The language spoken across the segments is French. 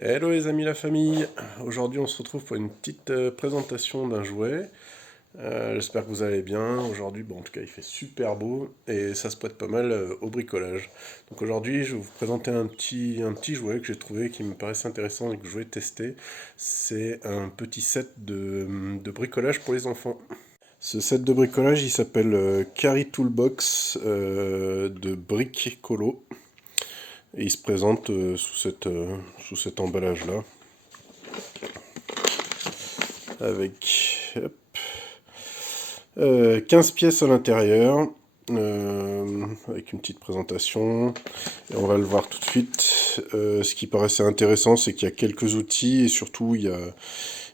Hello les amis, la famille. Aujourd'hui on se retrouve pour une petite présentation d'un jouet. J'espère que vous allez bien. Aujourd'hui, bon, en tout cas il fait super beau et ça se prête pas mal au bricolage. Donc aujourd'hui je vais vous présenter un petit jouet que j'ai trouvé qui me paraissait intéressant et que je voulais tester. C'est un petit set de bricolage pour les enfants. Ce set de bricolage il s'appelle Carry Toolbox de Brick Colo. Et il se présente sous cet emballage-là, avec hop, 15 pièces à l'intérieur, avec une petite présentation. Et on va le voir tout de suite. Ce qui paraissait intéressant, c'est qu'il y a quelques outils et surtout il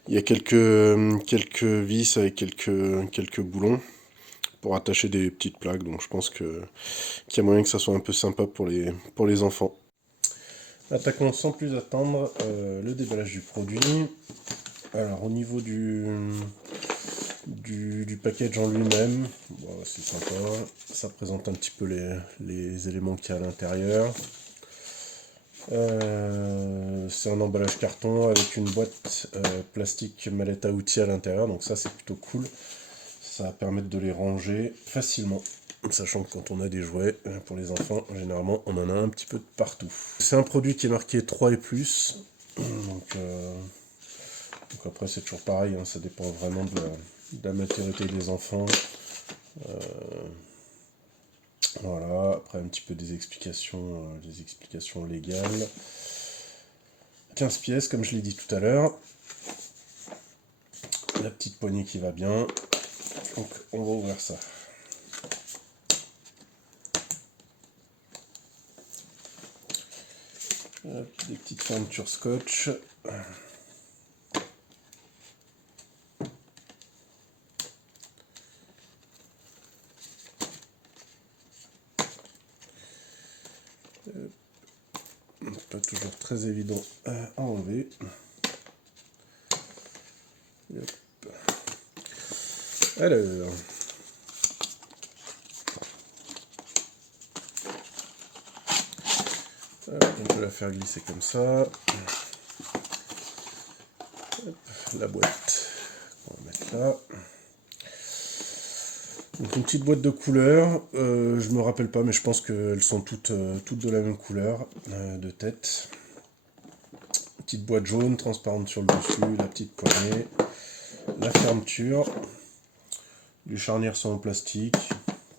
y a quelques vis avec quelques boulons pour attacher des petites plaques. Donc je pense qu'il y a moyen que ça soit un peu sympa pour les enfants. Attaquons sans plus attendre le déballage du produit. Alors au niveau du package en lui-même, bon, c'est sympa, ça présente un petit peu les éléments qu'il y a à l'intérieur. C'est un emballage carton avec une boîte plastique mallette à outils à l'intérieur, donc ça c'est plutôt cool. Ça va permettre de les ranger facilement. Sachant que quand on a des jouets pour les enfants, généralement on en a un petit peu de partout. C'est un produit qui est marqué 3 et plus, donc après c'est toujours pareil, hein, ça dépend vraiment de la maturité des enfants. Voilà, après un petit peu des explications légales. 15 pièces comme je l'ai dit tout à l'heure. La petite poignée qui va bien. Donc on va ouvrir ça. Hop, des petites fermetures scotch. Pas toujours très évident à enlever. Hop. Alors, on peut la faire glisser comme ça. Hop, la boîte, on va mettre là. Donc une petite boîte de couleurs, je me rappelle pas, mais je pense qu'elles sont toutes de la même couleur de tête. Petite boîte jaune, transparente sur le dessus, la petite poignée, la fermeture, les charnières sont en plastique.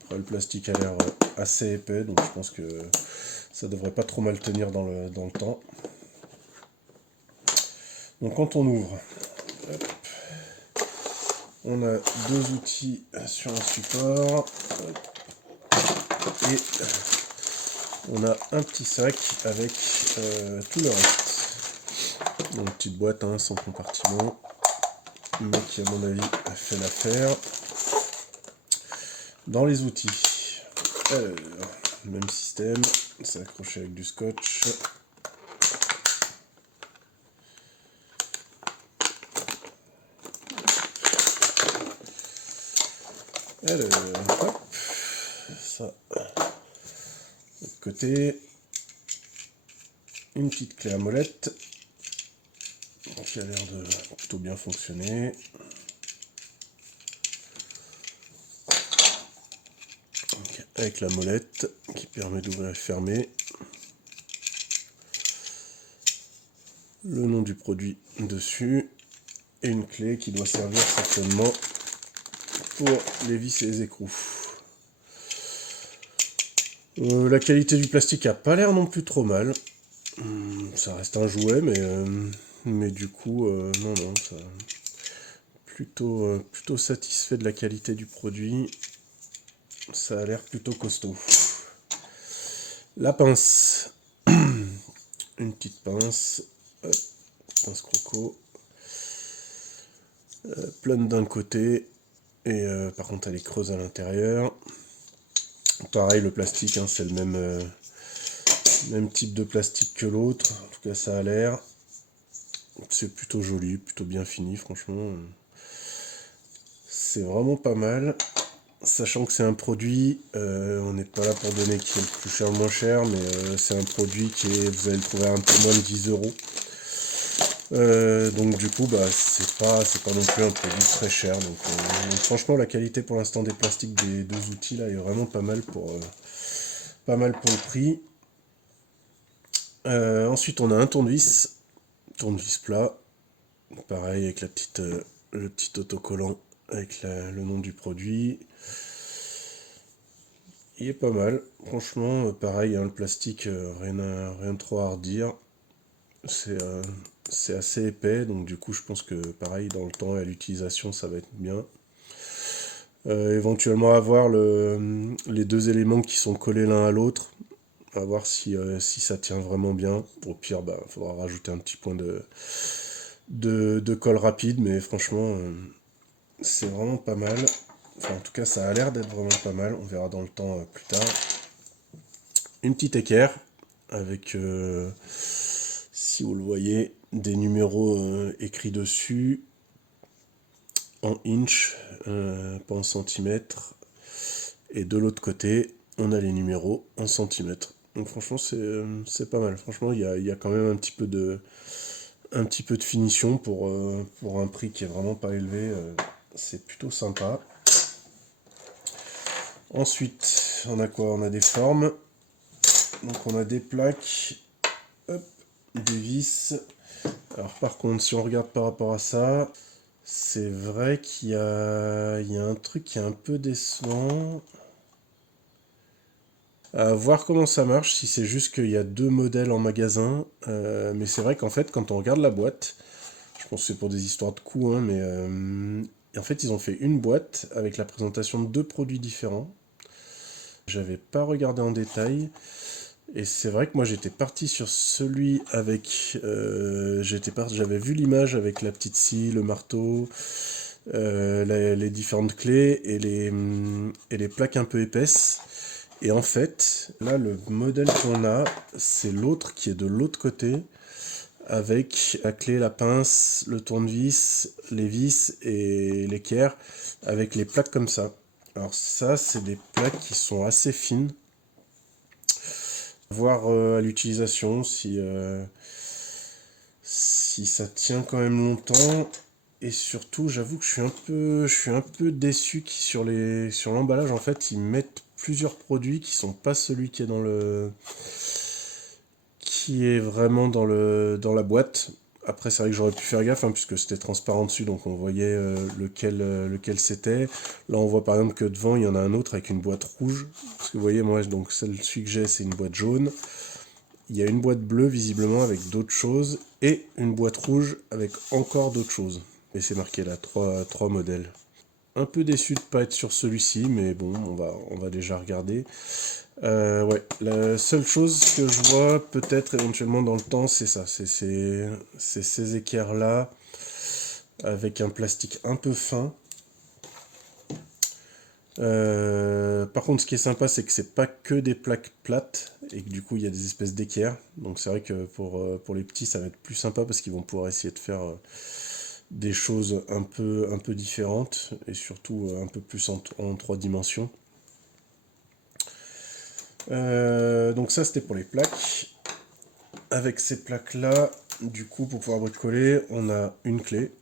Après, le plastique a l'air assez épais, donc je pense que ça devrait pas trop mal tenir dans le temps. Donc quand on ouvre, hop, on a deux outils sur un support, et on a un petit sac avec tout le reste. Donc petite boîte hein, sans compartiment, mais qui à mon avis fait l'affaire. Dans les outils, alors, même système, c'est accroché avec du scotch. Alors, hop, ça, de côté, une petite clé à molette, qui a l'air de plutôt bien fonctionner. Donc, avec la molette, qui permet d'ouvrir et fermer. Le nom du produit dessus, et une clé qui doit servir certainement pour les vis et les écrous. La qualité du plastique a pas l'air non plus trop mal. Ça reste un jouet, mais du coup, non, ça, plutôt satisfait de la qualité du produit. Ça a l'air plutôt costaud. La pince. Une petite pince. Hop, pince croco. Pleine d'un côté. Et par contre, elle est creuse à l'intérieur. Pareil, le plastique, hein, c'est le même type de plastique que l'autre. En tout cas, ça a l'air. C'est plutôt joli, plutôt bien fini, franchement. C'est vraiment pas mal. Sachant que c'est un produit, on n'est pas là pour donner qui est le plus cher ou le moins cher, mais c'est un produit vous allez le trouver à un peu moins de 10 euros. Donc du coup, bah, c'est pas non plus un produit très cher. Donc franchement, la qualité pour l'instant des plastiques des deux outils là est vraiment pas mal pour le prix. Ensuite, on a un tournevis plat, pareil avec le petit autocollant avec le nom du produit. Il est pas mal, franchement, pareil, hein, le plastique, rien de trop à redire. C'est euh, c'est assez épais, donc du coup, je pense que pareil, dans le temps et à l'utilisation, ça va être bien. Éventuellement avoir les deux éléments qui sont collés l'un à l'autre, à voir si ça tient vraiment bien. Au pire, bah, faudra rajouter un petit point de colle rapide, mais franchement, c'est vraiment pas mal. Enfin, en tout cas, ça a l'air d'être vraiment pas mal. On verra dans le temps plus tard. Une petite équerre avec, si vous le voyez, des numéros écrits dessus en inch, pas en centimètres. Et de l'autre côté, on a les numéros en centimètres. Donc franchement, c'est pas mal. Franchement, il y a quand même un petit peu de finition pour un prix qui est vraiment pas élevé. C'est plutôt sympa. Ensuite, on a quoi? On a des formes. Donc on a des plaques, hop, des vis. Alors par contre, si on regarde par rapport à ça, c'est vrai il y a un truc qui est un peu décevant. À voir comment ça marche, si c'est juste qu'il y a deux modèles en magasin. Mais c'est vrai qu'en fait, quand on regarde la boîte, je pense que c'est pour des histoires de coûts, hein, mais en fait, ils ont fait une boîte avec la présentation de deux produits différents. J'avais pas regardé en détail. Et c'est vrai que moi j'étais parti sur celui avec. J'avais vu l'image avec la petite scie, le marteau, les différentes clés et les plaques un peu épaisses. Et en fait, là, le modèle qu'on a, c'est l'autre qui est de l'autre côté, avec la clé, la pince, le tournevis, les vis et l'équerre, avec les plaques comme ça. Alors ça, c'est des plaques qui sont assez fines. Voir à l'utilisation si ça tient quand même longtemps. Et surtout, j'avoue que je suis un peu déçu sur l'emballage, en fait, ils mettent plusieurs produits qui sont pas celui qui est qui est vraiment dans la boîte. Après, c'est vrai que j'aurais pu faire gaffe, hein, puisque c'était transparent dessus, donc on voyait lequel c'était. Là, on voit par exemple que devant, il y en a un autre avec une boîte rouge. Parce que vous voyez, moi, donc celui que j'ai, c'est une boîte jaune. Il y a une boîte bleue, visiblement, avec d'autres choses. Et une boîte rouge avec encore d'autres choses. Et c'est marqué là, trois modèles. Un peu déçu de ne pas être sur celui-ci, mais bon, on va déjà regarder. Ouais, la seule chose que je vois peut-être éventuellement dans le temps, c'est ça. C'est ces équerres-là, avec un plastique un peu fin. Par contre, ce qui est sympa, c'est que c'est pas que des plaques plates, et que du coup, il y a des espèces d'équerres. Donc c'est vrai que pour les petits, ça va être plus sympa, parce qu'ils vont pouvoir essayer de faire des choses un peu différentes, et surtout un peu plus en trois dimensions. Donc ça, c'était pour les plaques. Avec ces plaques-là, du coup, pour pouvoir bricoler, on a une clé.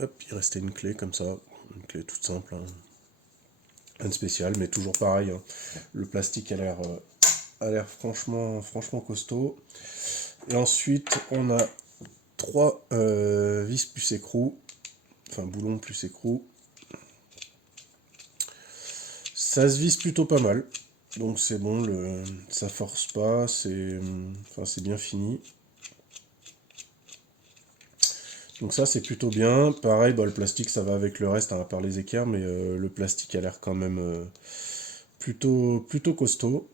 Hop, il restait une clé comme ça. Une clé toute simple, hein. Rien de spécial, mais toujours pareil, hein. Le plastique a l'air franchement costaud. Et ensuite, on a trois vis plus écrou. Enfin, boulons plus écrou. Ça se vise plutôt pas mal. Donc c'est bon, ça force pas, c'est bien fini. Donc ça c'est plutôt bien. Pareil, bah, le plastique ça va avec le reste, hein, à part les équerres, mais le plastique a l'air quand même plutôt costaud.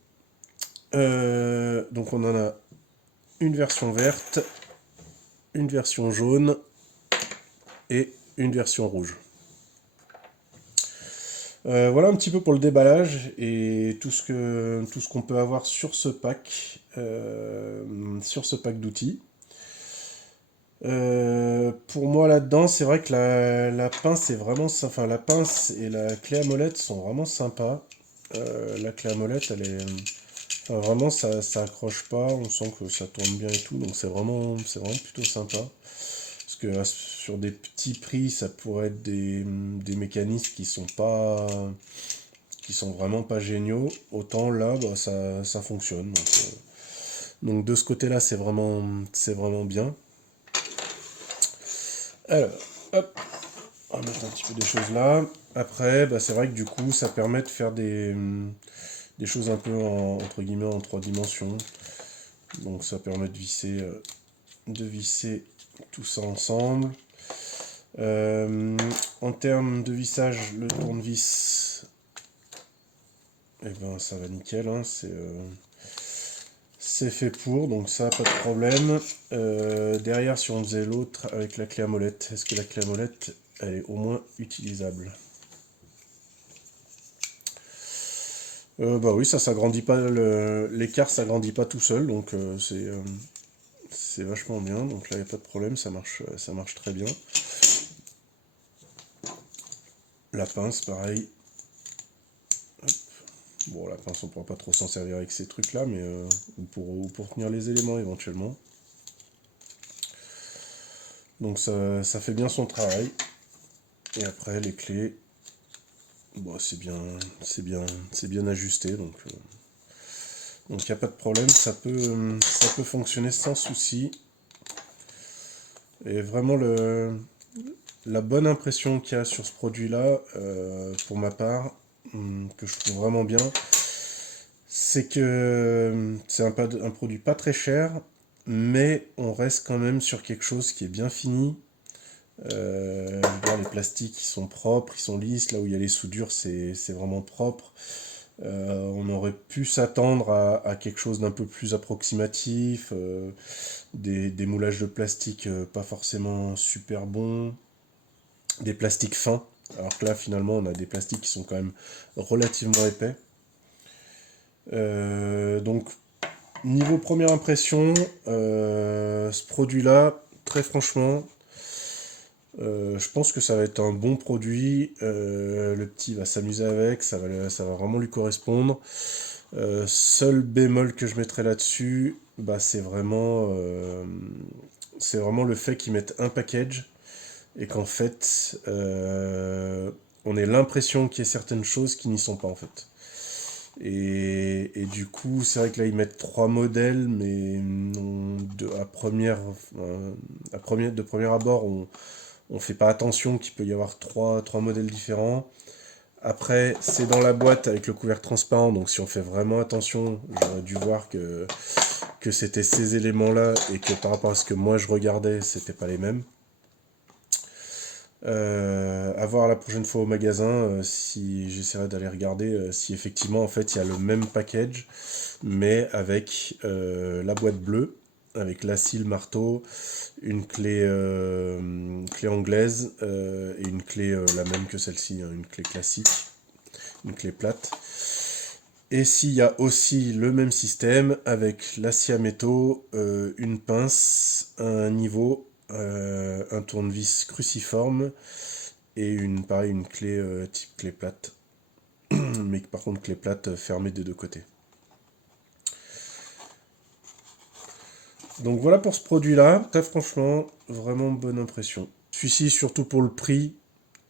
Donc on en a une version verte, une version jaune et une version rouge. Voilà un petit peu pour le déballage et tout ce qu'on peut avoir sur ce pack d'outils. Pour moi là-dedans, c'est vrai que la pince est vraiment, enfin la pince et la clé à molette sont vraiment sympas. La clé à molette, enfin, vraiment ça accroche pas, on sent que ça tourne bien et tout, donc c'est vraiment plutôt sympa. que sur des petits prix, ça pourrait être des mécanismes qui sont vraiment pas géniaux. Autant là, bah, ça fonctionne. Donc de ce côté-là, c'est vraiment bien. Alors, hop, on va mettre un petit peu des choses là. Après, bah, c'est vrai que du coup, ça permet de faire des choses un peu entre guillemets en 3 dimensions. Donc ça permet de visser tout ça ensemble. En termes de vissage, le tournevis, eh ben, ça va nickel, hein, c'est fait pour, donc ça, pas de problème. Derrière, si on faisait l'autre avec la clé à molette, est-ce que la clé à molette, elle est au moins utilisable? Bah oui, ça s'agrandit pas, l'écart s'agrandit pas tout seul, donc c'est vachement bien. Donc là, il n'y a pas de problème, ça marche très bien. La pince, pareil. Hop. Bon, la pince, on pourra pas trop s'en servir avec ces trucs-là, mais ou pour tenir les éléments éventuellement. Donc ça fait bien son travail. Et après, les clés, bon, c'est bien ajusté, donc il n'y a pas de problème, ça peut fonctionner sans souci. Et vraiment, la bonne impression qu'il y a sur ce produit-là, pour ma part, que je trouve vraiment bien, c'est que c'est un produit pas très cher, mais on reste quand même sur quelque chose qui est bien fini. Les plastiques ils sont propres, ils sont lisses, là où il y a les soudures c'est vraiment propre. On aurait pu s'attendre à quelque chose d'un peu plus approximatif, des moulages de plastique pas forcément super bons, des plastiques fins, alors que là finalement on a des plastiques qui sont quand même relativement épais. Donc niveau première impression, ce produit-là, très franchement, je pense que ça va être un bon produit. Le petit va s'amuser avec, ça va vraiment lui correspondre. Seul bémol que je mettrais là-dessus, bah, c'est vraiment le fait qu'ils mettent un package et qu'en fait, on ait l'impression qu'il y a certaines choses qui n'y sont pas en fait. Et du coup, c'est vrai que là, ils mettent 3 modèles, mais de premier abord, on fait pas attention qu'il peut y avoir trois modèles différents. Après, c'est dans la boîte avec le couvercle transparent, donc si on fait vraiment attention, j'aurais dû voir que c'était ces éléments-là et que par rapport à ce que moi je regardais, c'était pas les mêmes. À voir la prochaine fois au magasin, si j'essaierai d'aller regarder si effectivement en fait il y a le même package, mais avec la boîte bleue, avec la scie, le marteau, une clé anglaise et une clé la même que celle-ci, hein, une clé classique, une clé plate. Et s'il y a aussi le même système avec la scie à métaux, une pince, un niveau, un tournevis cruciforme et pareil, une clé type clé plate, mais par contre clé plate fermée des deux côtés. Donc voilà pour ce produit-là, très franchement, vraiment bonne impression. Celui-ci, surtout pour le prix,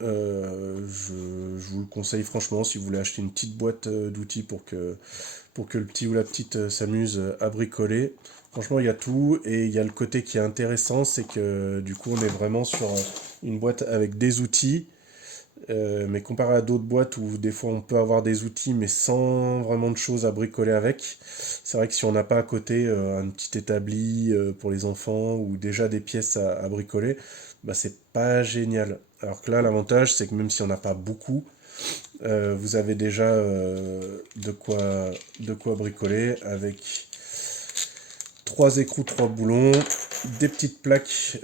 je vous le conseille franchement si vous voulez acheter une petite boîte d'outils pour que le petit ou la petite s'amuse à bricoler. Franchement, il y a tout et il y a le côté qui est intéressant, c'est que du coup, on est vraiment sur une boîte avec des outils. Mais comparé à d'autres boîtes où des fois on peut avoir des outils mais sans vraiment de choses à bricoler avec, c'est vrai que si on n'a pas à côté un petit établi pour les enfants ou déjà des pièces à bricoler, bah c'est pas génial. Alors que là l'avantage c'est que même si on n'a pas beaucoup, vous avez déjà de quoi bricoler avec 3 écrous, 3 boulons, des petites plaques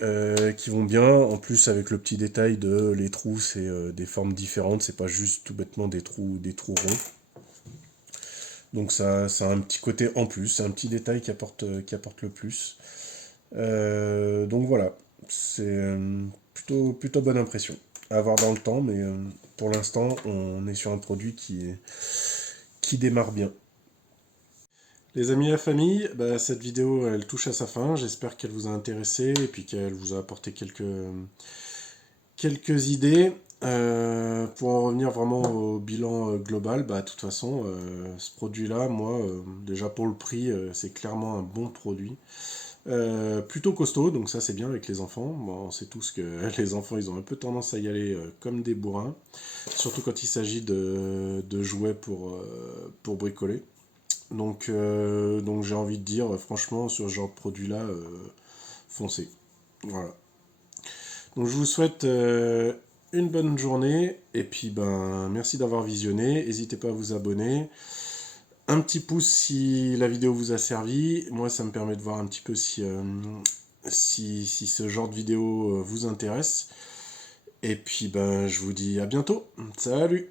qui vont bien. En plus, avec le petit détail de les trous, c'est des formes différentes, c'est pas juste tout bêtement des trous ronds. Donc ça a un petit côté en plus, c'est un petit détail qui apporte le plus. Donc voilà, c'est plutôt bonne impression. À avoir dans le temps, mais pour l'instant, on est sur un produit qui démarre bien. Les amis et la famille, bah, cette vidéo elle touche à sa fin. J'espère qu'elle vous a intéressé et puis qu'elle vous a apporté quelques idées. Pour en revenir vraiment au bilan global, bah, de toute façon, ce produit-là, moi, déjà pour le prix, c'est clairement un bon produit. Plutôt costaud, donc ça c'est bien avec les enfants. Bon, on sait tous que les enfants ils ont un peu tendance à y aller comme des bourrins, surtout quand il s'agit de jouets pour bricoler. Donc j'ai envie de dire, franchement, sur ce genre de produit-là, foncez. Voilà. Donc je vous souhaite une bonne journée, et puis ben merci d'avoir visionné. N'hésitez pas à vous abonner. Un petit pouce si la vidéo vous a servi. Moi, ça me permet de voir un petit peu si ce genre de vidéo vous intéresse. Et puis ben je vous dis à bientôt. Salut!